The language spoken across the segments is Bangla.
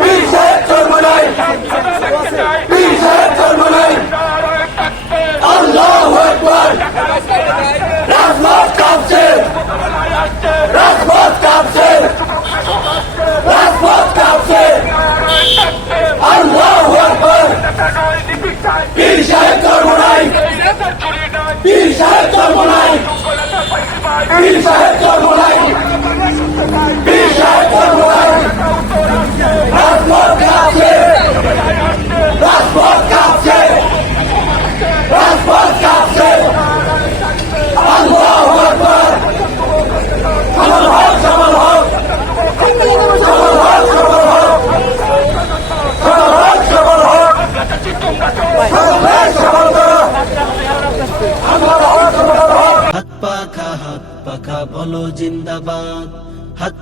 পীর সাহেব চরমনাই, পীর সাহেব চরমনাই। আল্লাহু আকবার। রাজপথ কাঁপছে, রাজপথ কাঁপছে, রাজপথ কাঁপছে। আল্লাহু আকবার। পীর সাহেব চরমনাই, পীর সাহেব চরমনাই, পীর সাহেব চরমনাই, পীর সাহেব চরমনাই। রাজপথ কাঁপছে, রাজপথ কাঁপছে, রাজপথ কাঁপছে। আল্লাহু আকবার। সমান হক, সমান হক, সমান হক, সমান হক, সমান হক, সমান হক, সমান সমানতা। আমার হক, আমার হক। হাত পাখা বলো জিন্দাবাদ, হাত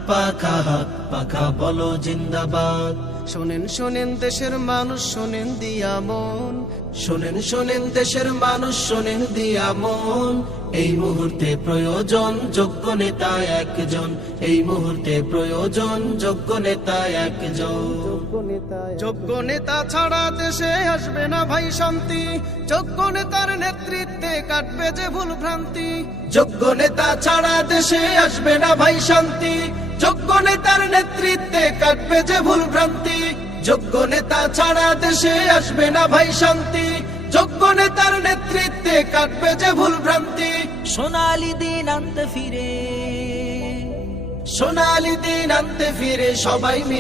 পাখা বলো জিন্দাবাদ। শোনেন শোনেন দেশের মানুষ, শোনেন দিয়া মন, শোনেন শোনেন দেশের মানুষ, শোনেন দিয়া মন। এই মুহূর্তে প্রয়োজন যোগ্য নেতা একজন, এই মুহূর্তে প্রয়োজন যোগ্য নেতা একজন। যোগ্য নেতা ছাড়া দেশে আসবে না ভাই শান্তি, যোগ্য নেতার নেতৃত্বে কাটবে যে ভুল ভ্রান্তি। যোগ্য নেতা ছাড়া দেশে আসবে না ভাই শান্তি, যোগ্য নেতার নেতৃত্বে কাটবে যে ভুল ভ্রান্তি। যোগ্য নেতা ছাড়া দেশে আসবে না ভাই শান্তি, যোগ্য নেতার নেতৃত্বে কাটবে যে ভুল ভ্রান্তি। সোনালি দিন আনতে ফিরে, সোনালি দিন আনতে ফিরে সবাই মিলে